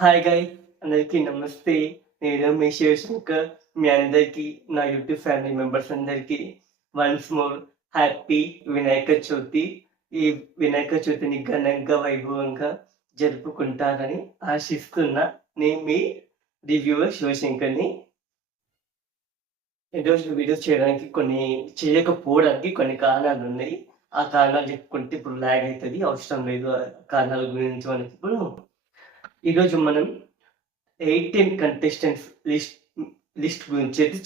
Hi guys! అందరికీ నమస్తే. నేను మీ శివశంకర్. మీ అందరికీ, నా యూట్యూబ్ ఫ్యామిలీ మెంబర్స్ అందరికీ once more happy Vinayaka Chavithi. ఈ వినాయక చవితిని ఘనంగా, వైభవంగా జరుపుకుంటారని ఆశిస్తున్నా. నేను మీ రివ్యూవర్ శివశంకర్‌ని. ఈరోజు వీడియోస్ చేయకపోవడానికి కొన్ని కారణాలున్నాయి. ఆ కారణాలు చెప్పుకుంటే ఇప్పుడు లాగ్ అయితది. అవసరం లేదు. ఆ కారణాల గురించి మనకిప్పుడు. ఈరోజు మనం 18 కంటెస్టెంట్స్ లిస్ట్ గురించి అయితే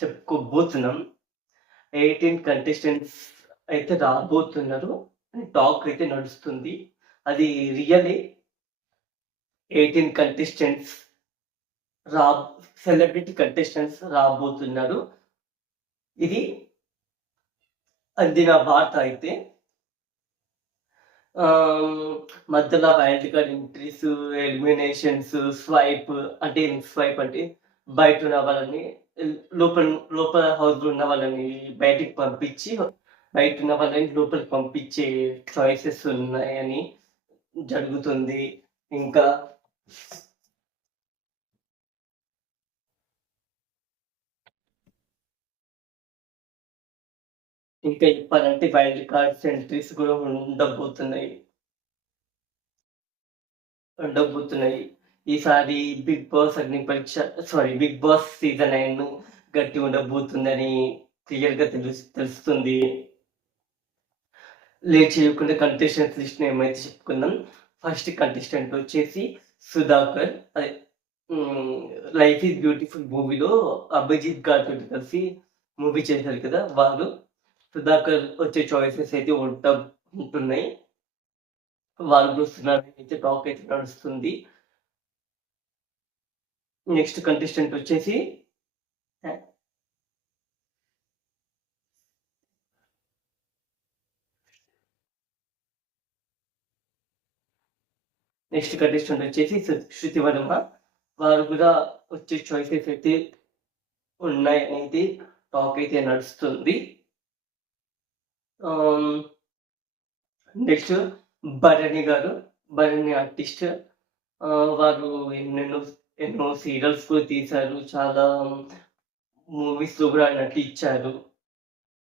చెప్పుకోబోతున్నాం. 18 కంటెస్టెంట్స్ అయితే రాబోతున్నారు అని టాక్ అయితే నడుస్తుంది. అది రియలే 18 కంటెస్టెంట్స్ రా సెలబ్రిటీ కంటెస్టెంట్స్ రాబోతున్నారు. ఇది అందిన వార్త అయితే. మధ్యలో wild card entries, eliminations, swipe అంటే బయట ఉన్న వాళ్ళని లోపల లోపల హౌస్‌లో ఉన్న వాళ్ళని బయటికి పంపించి, బయట ఉన్న వాళ్ళని లోపలికి పంపించే చాయిసెస్ ఉన్నాయని జరుగుతుంది. ఇంకా చెప్పాలంటే వైల్డ్ కార్డ్స్ ఎంట్రీస్ కూడా ఉండబోతున్నాయి. ఈసారి Bigg Boss Bigg Boss season 9 గట్టి ఉండబోతుందని క్లియర్‌గా తెలుస్తుంది. లేట్ చేయకుండా కంటెస్టెంట్స్ లిస్ట్‌ని ఏమైతే చెప్పుకుందాం. ఫస్ట్ కంటెస్టెంట్ వచ్చేసి సుధాకర్. అదే 'లైఫ్ ఈజ్ బ్యూటిఫుల్' మూవీలో అభిజిత్ గారితో కలిసి మూవీ చేశారు కదా! వాళ్ళు. సుధాకర్ వచ్చే చాయిసెస్ అయితే ఉంటున్నాయి. వాళ్ళు చూస్తున్నారని అయితే టాక్ అయితే నడుస్తుంది. నెక్స్ట్ కంటెస్టెంట్ వచ్చేసి శృతి వర్మ. వారు కూడా వచ్చే చాయిసెస్ అయితే ఉన్నాయనేది టాక్ అయితే నడుస్తుంది. నెక్స్ట్ భరణి గారు. భరణి ఆర్టిస్ట్. వారు ఎన్నో సీరియల్స్ కూడా తీశారు. చాలా మూవీస్‌లో కూడా నటించారు.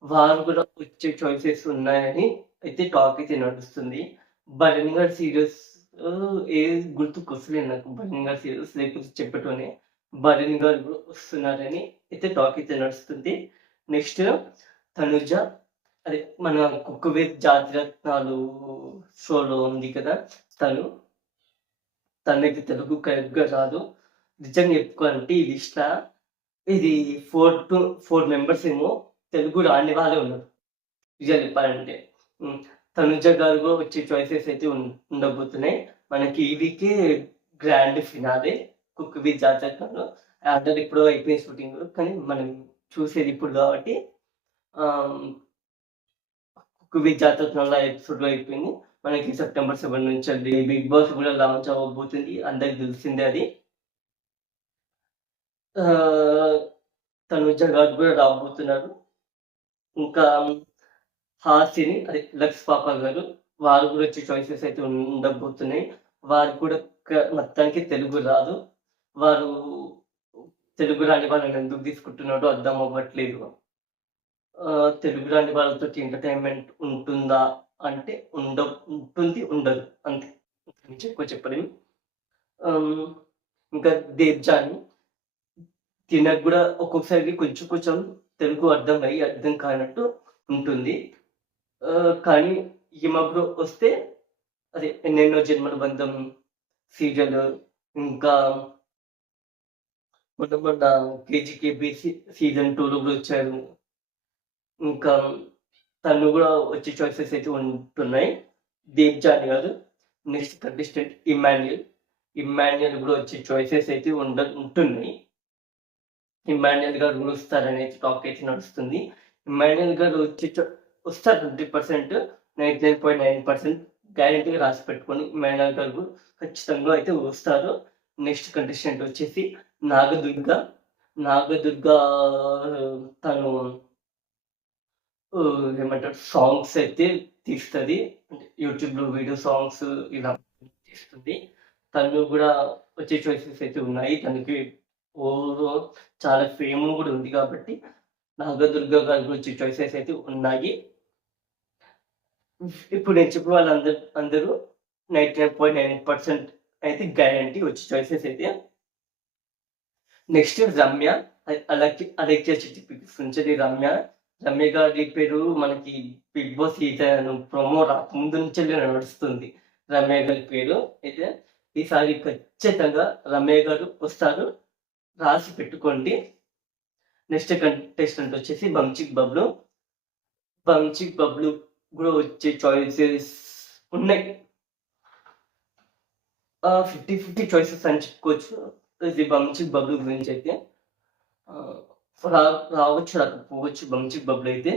వారు కూడా వచ్చే చాయిసెస్ ఉన్నాయని అయితే టాక్ అయితే నడుస్తుంది. భరణి గారి సీరియల్స్ ఏది గుర్తుకొస్తలేదు నాకు. భరణి గారి సీరియల్స్ లేకపోతే చెప్పటోనే. భరణి గారు కూడా వస్తున్నారని అయితే టాక్ అయితే నడుస్తుంది. నెక్స్ట్ తనుజ. అదే మన 'కుక్ విత్ జాతిరత్నాలు' షోలో ఉంది కదా! తనకి తెలుగు కరెక్ట్‌గా రాదు. నిజంగా చెప్పుకోవాలంటే ఈ లిస్ట్‌ల ఇది 4 మెంబర్స్ ఏమో తెలుగు రాని వాళ్ళే ఉన్నారు. నిజంగా చెప్పాలంటే. తనుజ గారు కూడా వచ్చే చాయిసెస్ అయితే ఉండబోతున్నాయి. మనకి ఈ వీకే grand finale 'cook with Jathiratnalu'. Already ఎప్పుడో అయిపోయింది షూటింగ్. కానీ మనం చూసేది ఇప్పుడు కాబట్టి 'కుక్ విత్ జాతిరత్నాలు' ఎపిసోడ్‌లో అయిపోయింది. మనకి సెప్టెంబర్ 7 నుంచి అది బిగ్ బాస్ కూడా లాంచ్ అవ్వబోతుంది. అందరికి తెలిసిందే అది. తనుజ గారు కూడా రాబోతున్నారు. ఇంకా హాసిని, అదే లక్స్ పాప గారు. వారు కూడా వచ్చే చాయిసెస్ అయితే ఉండబోతున్నాయి. వారు కూడా మొత్తానికి తెలుగు రాదు. వారు తెలుగు రాని వాళ్ళని ఎందుకు తీసుకుంటున్నారో అర్థం అవ్వట్లేదు. తెలుగు రాని వాళ్ళతో ఎంటర్‌టైన్‌మెంట్ ఉంటుందా అంటే ఉంటుంది, ఉండదు. అంతే. మించి ఎక్కువ చెప్పలేను. ఇంకా దేవ్‌జాని. తినకు కూడా ఒక్కొక్కసారి కొంచెం తెలుగు అర్థం కానట్టు ఉంటుంది. కానీ ఈమె కూడా వస్తే అదే 'ఎన్నెన్నో జన్మల బంధం' సీరియల్, ఇంకా మొన్న 'కేజీకేబీ' సీజన్ 2లో కూడా వచ్చారు. ఇంకా తను కూడా వచ్చే చాయిసెస్ అయితే ఉంటున్నాయి. దేవ్‌జాని గారు. Next contestant Immanuel. ఇమ్మాన్యుయల్ కూడా వచ్చే చాయిసెస్ అయితే ఉంటున్నాయి. ఇమ్మాన్యుయల్ గారు కూడా వస్తారని టాక్ అయితే నడుస్తుంది. ఇమ్మాన్యుయల్ గారు వస్తారు 100%, 99.9% గ్యారంటీగా రాసి పెట్టుకొని ఇమ్మాన్యుయల్ గారు ఖచ్చితంగా అయితే వస్తారు. నెక్స్ట్ కంటెస్టెంట్ వచ్చేసి నాగదుర్గ. నాగదుర్గ తను ఏమంటారు సాంగ్స్ అయితే తీస్తది. అంటే యూట్యూబ్‌లో వీడియో సాంగ్స్ ఇలా తీస్తుంది. తను కూడా వచ్చే చాయిసెస్ అయితే ఉన్నాయి. తనకి ఓవర్ చాలా ఫేమ్ కూడా ఉంది కాబట్టి నాగదుర్గ గారు కూడా వచ్చే చాయిసెస్ అయితే ఉన్నాయి. ఇప్పుడు నేను చెప్పిన అందరూ 99.9% అయితే గ్యారంటీ వచ్చే చాయిసెస్ అయితే. నెక్స్ట్ రమ్య, అలెక్య చిట్టి రమ్య. రమ్య గారి పేరు మనకి బిగ్ బాస్ సీజన్ ప్రోమో రాకముందు నుంచి నడుస్తుంది. రమ్య గారి పేరు అయితే ఈసారి ఖచ్చితంగా రమ్య గారు వస్తారు, రాసి పెట్టుకోండి. నెక్స్ట్ కంటెస్టెంట్ వచ్చేసి బంచిక్ బబ్లు. బంచిక్ బబ్లు కూడా వచ్చే చాయిసెస్ ఉన్నాయి. 50-50 చాయిసెస్ అని చెప్పుకోవచ్చు ఇది బంచిక్ బబ్లు గురించి అయితే. రావచ్చు రాకపోవచ్చు బంచిక్ బబ్లు అయితే.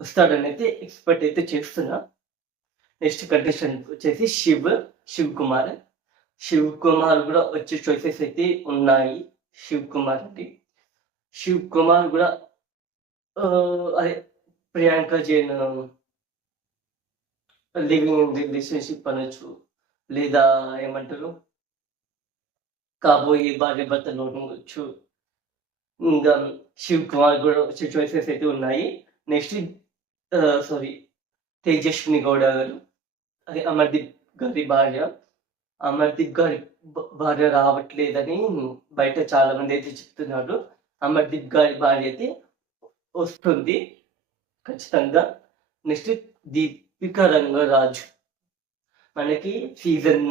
వస్తాడని అయితే ఎక్స్పెక్ట్ అయితే చేస్తున్నా. నెక్స్ట్ కంటెస్టెంట్ వచ్చేసి శివ్ కుమార్. శివ్ కుమార్ కూడా వచ్చే చాయిసెస్ అయితే ఉన్నాయి. శివ్ కుమార్ కూడా అదే ప్రియాంక జైన్ లివింగ్ రిలేషన్షిప్ అనొచ్చు, లేదా ఏమంటారు కాబోయే భార్య భర్తలు ఉండొచ్చు. ఇంకా శివ్ కుమార్ కూడా వచ్చే చాయిసెస్ అయితే ఉన్నాయి. నెక్స్ట్ తేజస్విని గౌడ గారు, అది అమర్దీప్ గారి భార్య. అమర్దీప్ గారి భార్య రావట్లేదని బయట చాలా మంది అయితే చెప్తున్నారు. అమర్దీప్ గారి భార్య అయితే వస్తుంది ఖచ్చితంగా. నెక్స్ట్ దీపిక రంగరాజు మనకి సీజన్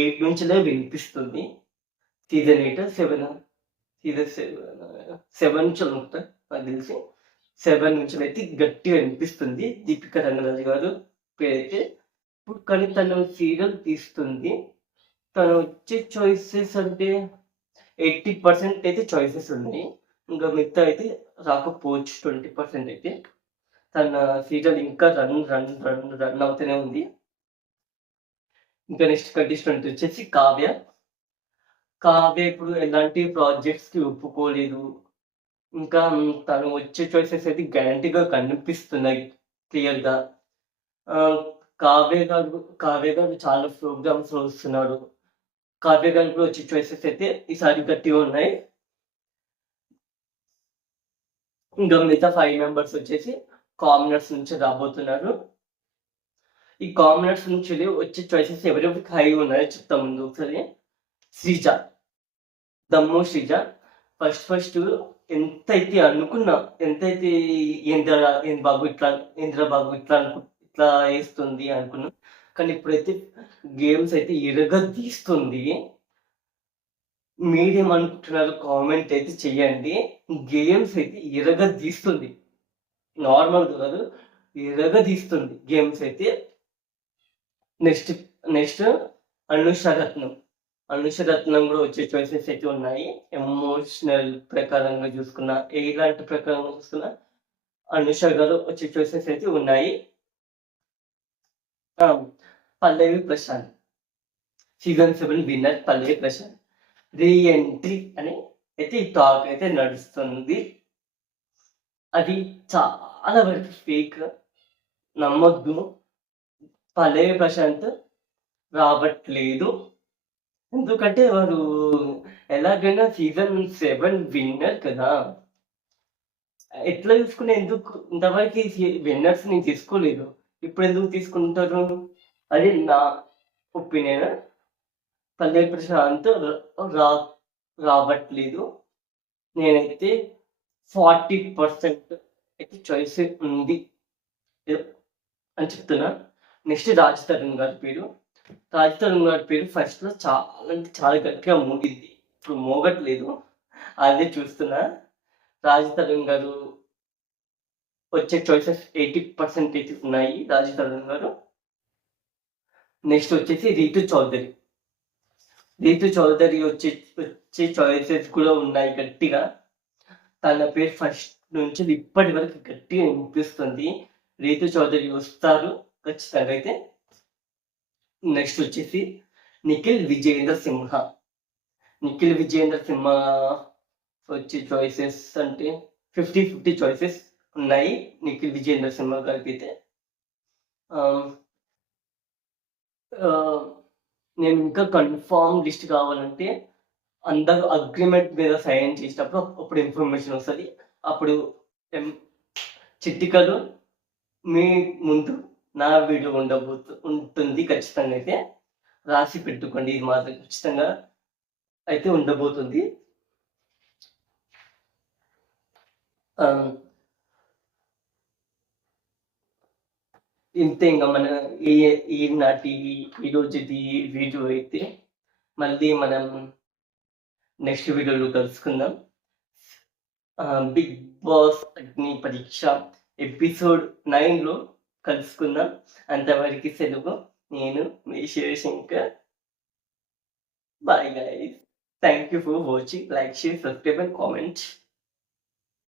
8 నుంచినే వినిపిస్తుంది. సీజన్ 8 7 నుంచి అనుకుంటా, నాకు తెలిసి 7 నుంచి అయితే గట్టిగా వినిపిస్తుంది దీపిక రంగరాజు గారు పేరైతే. ఇప్పుడు కానీ తను సీరియల్ తీస్తుంది. తను వచ్చే చాయిసెస్ అంటే 80% అయితే చాయిసెస్ ఉన్నాయి. ఇంకా మిగతా అయితే రాకపోవచ్చు 20% అయితే. తన సీరియల్ ఇంకా రన్ అవుతూనే ఉంది. ఇంకా నెక్స్ట్ కంటెస్టెంట్ వచ్చేసి కావ్య ఇప్పుడు ఎలాంటి ప్రాజెక్ట్స్కి ఒప్పుకోలేదు. ఇంకా తను వచ్చే చాయిసెస్ అయితే గ్యారంటీగా కనిపిస్తున్నాయి క్లియర్గా. కావ్య గారు చాలా ప్రోగ్రామ్స్ వస్తున్నారు. కావ్య గారు కూడా వచ్చే చాయిసెస్ అయితే ఈసారి గట్టిగా ఉన్నాయి. ఇంకా మిగతా 5 మెంబర్స్ వచ్చేసి కామనర్స్ నుంచి రాబోతున్నారు. ఈ కామనర్స్ నుంచి వచ్చే చాయిసెస్ ఎవరెవరికి హై ఉన్నాయో చెప్తా ముందు ఒకసారి. శ్రీజ, దమ్ము శ్రీజ ఫస్ట్ ఎంతైతే అనుకున్నా, ఎంతైతే ఇంద్రబాబు ఇట్లా వేస్తుంది అనుకున్నా, కానీ ఇప్పుడైతే గేమ్స్ అయితే తీస్తుంది. మీరేమనుకుంటున్నారు కామెంట్ అయితే చెయ్యండి. గేమ్స్ అయితే తీస్తుంది, నార్మల్ కాదు, తీస్తుంది గేమ్స్ అయితే. నెక్స్ట్ అనుష రత్నం కూడా వచ్చే చాయిసెస్ అయితే ఉన్నాయి. ఎమోషనల్ ప్రకారంగా చూసుకున్నా, ఎలాంటి ప్రకారంగా చూసుకున్నా అనుష గారు వచ్చే చాయిసెస్ అయితే ఉన్నాయి. పల్లవి ప్రశాంత్, సీజన్ 7 విన్నర్ పల్లవి ప్రశాంత్ రీఎంట్రీ అని అయితే ఈ టాక్ అయితే నడుస్తుంది. అది చాలా వరకు ఫేక్, నమ్మొద్దు. పల్లవి ప్రశాంత్ రావట్లేదు, ఎందుకంటే వారు ఎలాగైనా సీజన్ 7 విన్నర్ కదా. ఎట్లా తీసుకునే, ఎందుకు ఇంతవరకు విన్నర్స్ నేను తీసుకోలేదు, ఇప్పుడు ఎందుకు తీసుకుంటారు? అది నా ఒపీనియన్. పల్లవి ప్రశాంత్ రావట్లేదు. నేనైతే 40% అయితే చాయిస్ ఉంది అని చెప్తున్నా. నెక్స్ట్ రాజ్ తరుణ్ గారి పేరు ఫస్ట్లో చాలా అంటే చాలా గట్టిగా మోగింది, ఇప్పుడు మోగట్లేదు, అదే చూస్తున్నా. రాజ్ తరుణ్ గారు వచ్చే చాయిసెస్ 80% అయితే ఉన్నాయి. రాజ్ తరుణ్ గారు. నెక్స్ట్ వచ్చేసి రీతు చౌదరి వచ్చే చాయిసెస్ కూడా ఉన్నాయి గట్టిగా. తన పేరు ఫస్ట్ నుంచి ఇప్పటి వరకు గట్టిగా వినిపిస్తుంది. రీతు చౌదరి వస్తారు ఖచ్చితంగా అయితే. నెక్స్ట్ వచ్చేసి నిఖిల్ విజేంద్ర సింహ వచ్చే చాయిసెస్ అంటే 50-50 చాయిసెస్ ఉన్నాయి నిఖిల్ విజేంద్ర సింహ గారికి అయితే. నేను ఇంకా కన్ఫామ్ లిస్ట్ కావాలంటే అందరూ అగ్రిమెంట్ మీద సైన్ చేసేటప్పుడు అప్పుడు ఇన్ఫర్మేషన్ వస్తుంది. అప్పుడు చిట్టికలు మీ ముందు నా వీడియో ఉంటుంది ఖచ్చితంగా. అయితే రాసి పెట్టుకోండి, ఇది మాత్రం ఖచ్చితంగా అయితే ఉండబోతుంది. ఇంతే ఇంకా మన ఈనాటి ఈరోజుది వీడియో అయితే. మళ్ళీ మనం నెక్స్ట్ వీడియోలో కలుసుకుందాం. బిగ్ బాస్ అగ్ని పరీక్ష ఎపిసోడ్ 9లో కలుసుకుందాం. అంతవరకు సెలవు. నేను మీ Shivshankar. Bye guys. Thank you for watching. Like, share, subscribe and comment.